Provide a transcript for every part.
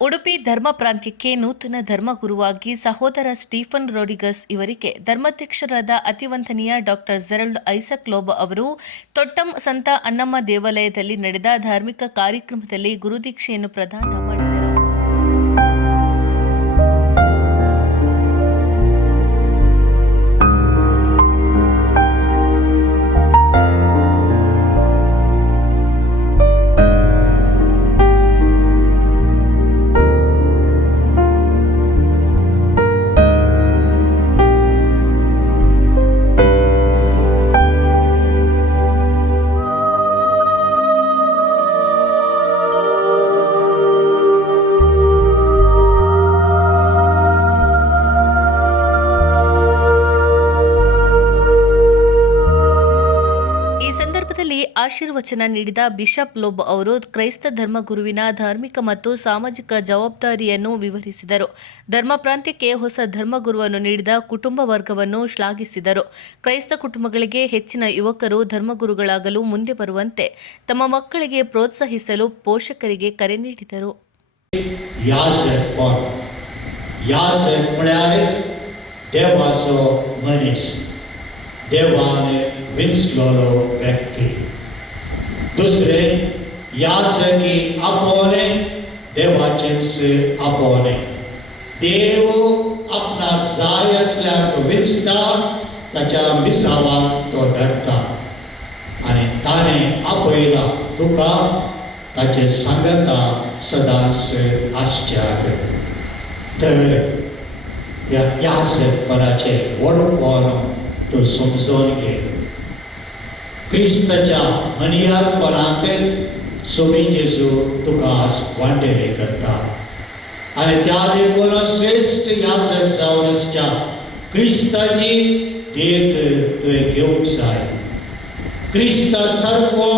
ಉಡುಪಿ ಧರ್ಮ ಪ್ರಾಂತ್ಯಕ್ಕೆ ನೂತನ ಧರ್ಮಗುರುವಾಗಿ ಸಹೋದರ ಸ್ಟೀಫನ್ ರೋಡಿಗಸ್ ಇವರಿಗೆ ಧರ್ಮಾಧ್ಯಕ್ಷರಾದ ಅತಿವಂದನೀಯ ಡಾಕ್ಟರ್ ಜೆರಲ್ಡ್ ಐಸಕ್ ಲೋಬ ಅವರು ತೊಟ್ಟಂ ಸಂತ ಅನ್ನಮ್ಮ ದೇವಾಲಯದಲ್ಲಿ ನಡೆದ ಧಾರ್ಮಿಕ ಕಾರ್ಯಕ್ರಮದಲ್ಲಿ ಗುರುದೀಕ್ಷೆಯನ್ನು ಪ್ರದಾನ ಮಾಡಿದರು. ಆಶೀರ್ವಚನ ನೀಡಿದ ಬಿಷಪ್ ಲೋಬ್ ಅವರು ಕ್ರೈಸ್ತ ಧರ್ಮಗುರುವಿನ ಧಾರ್ಮಿಕ ಮತ್ತು ಸಾಮಾಜಿಕ ಜವಾಬ್ದಾರಿಯನ್ನು ವಿವರಿಸಿದರು. ಧರ್ಮ ಪ್ರಾಂತ್ಯಕ್ಕೆ ಹೊಸ ಧರ್ಮಗುರುವನ್ನು ನೀಡಿದ ಕುಟುಂಬ ವರ್ಗವನ್ನು ಶ್ಲಾಘಿಸಿದರು. ಕ್ರೈಸ್ತ ಕುಟುಂಬಗಳಿಗೆ ಹೆಚ್ಚಿನ ಯುವಕರು ಧರ್ಮಗುರುಗಳಾಗಲು ಮುಂದೆ ಬರುವಂತೆ ತಮ್ಮ ಮಕ್ಕಳಿಗೆ ಪ್ರೋತ್ಸಾಹಿಸಲು ಪೋಷಕರಿಗೆ ಕರೆ ನೀಡಿದರು. देवाने विंस्लोलो व्यक्ति दुसरे यासकी अपोने देवाचेंस अपोने देव अपना जायसल्याक विंस्ता ताच्या मिसावाक तो धरता आणि ताने आपयला तुका ताचे सांगता सदांच आसच्याक. तर या यासपणाचे वडपण तो समजून घे. क्रिस्ताच्या मनियारपणांत सोमी जेजू तुका वांटेले करता आणि त्या देखून श्रेष्ठ याजक जावन आसच्या क्रिस्ताची देख तुवें घेवंक जाय. क्रिस्त सारको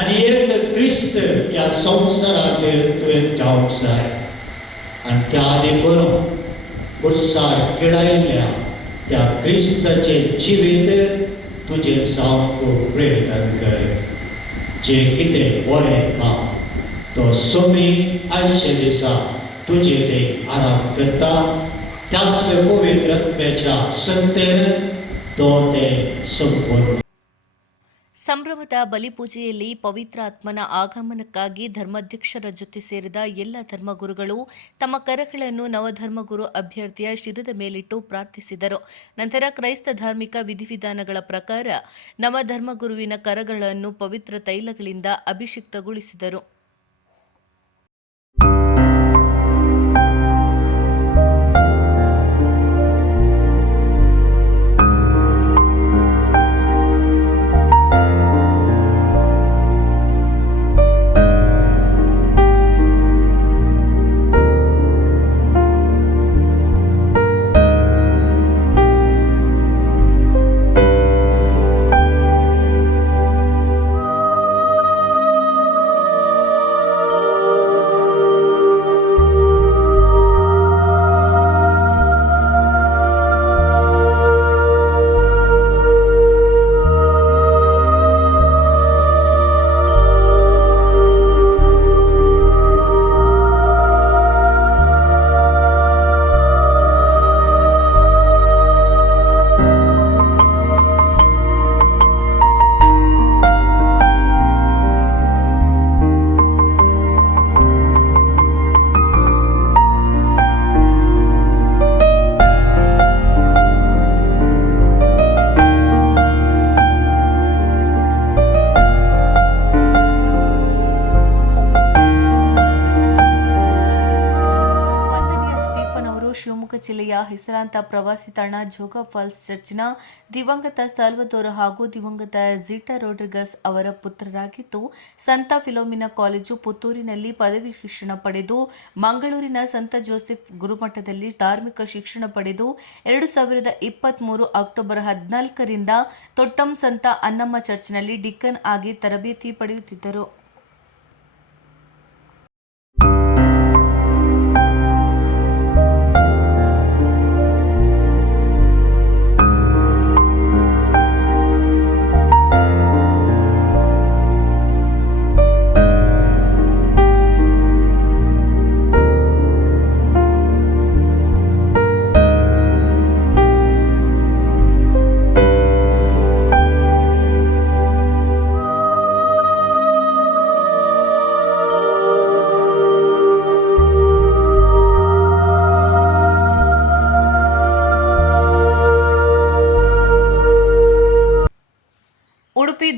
आनी एक क्रिस्त ह्या संवसारांत तुवें जावंक जाय आनी त्या देखून उर्सार किळायल्ल्या त्या क्रिस्ताचे जिवीत तुझे जावंक प्रयत्न कर. जे कितें बरें काम तो सोमी आयचे दिसा तुजे ते आराम करता त्याच पवित्र आत्म्याच्या संतेन तो ते संपूर्ण. ಸಂಭ್ರಮದ ಬಲಿಪೂಜೆಯಲ್ಲಿ ಪವಿತ್ರ ಆತ್ಮನ ಆಗಮನಕ್ಕಾಗಿ ಧರ್ಮಾಧ್ಯಕ್ಷರ ಜೊತೆ ಸೇರಿದ ಎಲ್ಲ ಧರ್ಮಗುರುಗಳು ತಮ್ಮ ಕರಗಳನ್ನು ನವಧರ್ಮಗುರು ಅಭ್ಯರ್ಥಿಯ ಶಿರದ ಮೇಲಿಟ್ಟು ಪ್ರಾರ್ಥಿಸಿದರು. ನಂತರ ಕ್ರೈಸ್ತ ಧಾರ್ಮಿಕ ವಿಧಿವಿಧಾನಗಳ ಪ್ರಕಾರ ನವಧರ್ಮಗುರುವಿನ ಕರಗಳನ್ನು ಪವಿತ್ರ ತೈಲಗಳಿಂದ ಅಭಿಷಿಕ್ತಗೊಳಿಸಿದರು. ಜಿಲ್ಲೆಯ ಹೆಸರಾಂತ ಪ್ರವಾಸಿ ತಾಣ ಜೋಗ ಫಾಲ್ಸ್ ಚರ್ಚಿನ ದಿವಂಗತ ಸಾಲ್ವದೋರ್ ಹಾಗೂ ದಿವಂಗತ ಝೀಟಾ ರೋಡ್ರಿಗಸ್ ಅವರ ಪುತ್ರರಾಗಿದ್ದು, ಸಂತ ಫಿಲೋಮಿನಾ ಕಾಲೇಜು ಪುತ್ತೂರಿನಲ್ಲಿ ಪದವಿ ಶಿಕ್ಷಣ ಪಡೆದು, ಮಂಗಳೂರಿನ ಸಂತ ಜೋಸೆಫ್ ಗುರುಮಠದಲ್ಲಿ ಧಾರ್ಮಿಕ ಶಿಕ್ಷಣ ಪಡೆದು 2023 ಅಕ್ಟೋಬರ್ 14ರಿಂದ ತೊಟ್ಟಂ ಸಂತ ಅನ್ನಮ್ಮ ಚರ್ಚಿನಲ್ಲಿ ಡಿಕನ್ ಆಗಿ ತರಬೇತಿ ಪಡೆಯುತ್ತಿದ್ದರು.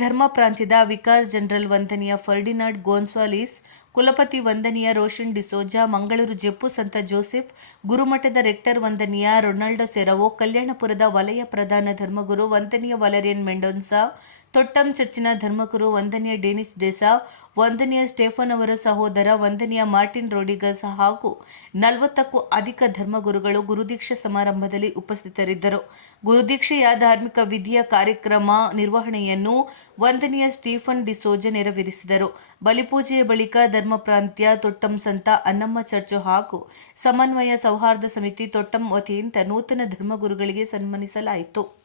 ಧರ್ಮ ಪ್ರಾಂತ್ಯದ ವಿಕಾರ್ ಜನರಲ್ ವಂದನೀಯ ಫರ್ಡಿನಾಂಡ್ ಗೋನ್ಸಾಲಿಸ್, ಕುಲಪತಿ ವಂದನೀಯ ರೋಷನ್ ಡಿಸೋಜಾ, ಮಂಗಳೂರು ಜೆಪ್ಪು ಸಂತ ಜೋಸೆಫ್, ಗುರುಮಠದ ರೆಕ್ಟರ್ ವಂದನೀಯ ರೊನಾಲ್ಡೋ ಸೆರವೋ, ಕಲ್ಯಾಣಪುರದ ವಲಯ ಪ್ರಧಾನ ಧರ್ಮಗುರು ವಂದನೀಯ ವಲರಿಯನ್ ಮೆಂಡೋನ್ಸಾ, ತೊಟ್ಟಂ ಚರ್ಚಿನ ಧರ್ಮಗುರು ವಂದನೀಯ ಡೆನಿಸ್ ಡೆಸಾ, ವಂದನೀಯ ಸ್ಟೇಫನ್ ಅವರ ಸಹೋದರ ವಂದನೀಯ ಮಾರ್ಟಿನ್ ರೋಡಿಗಸ್ ಹಾಗೂ 40ಕ್ಕೂ ಅಧಿಕ ಧರ್ಮಗುರುಗಳು ಗುರುದೀಕ್ಷಾ ಸಮಾರಂಭದಲ್ಲಿ ಉಪಸ್ಥಿತರಿದ್ದರು. ಗುರುದೀಕ್ಷೆಯ ಧಾರ್ಮಿಕ ವಿಧಿಯ ಕಾರ್ಯಕ್ರಮ ನಿರ್ವಹಣೆಯನ್ನು ವಂದನೀಯ ಸ್ಟೀಫನ್ ಡಿಸೋಜ ನೆರವೇರಿಸಿದರು. ಬಲಿಪೂಜೆಯ ಬಳಿಕ ಧರ್ಮ ಪ್ರಾಂತ್ಯ ತೊಟ್ಟಂ ಸಂತ ಅನ್ನಮ್ಮ ಚರ್ಚು ಹಾಗೂ ಸಮನ್ವಯ ಸೌಹಾರ್ದ ಸಮಿತಿ ತೊಟ್ಟಂ ವತಿಯಿಂದ ನೂತನ ಧರ್ಮಗುರುಗಳಿಗೆ ಸನ್ಮಾನಿಸಲಾಯಿತು.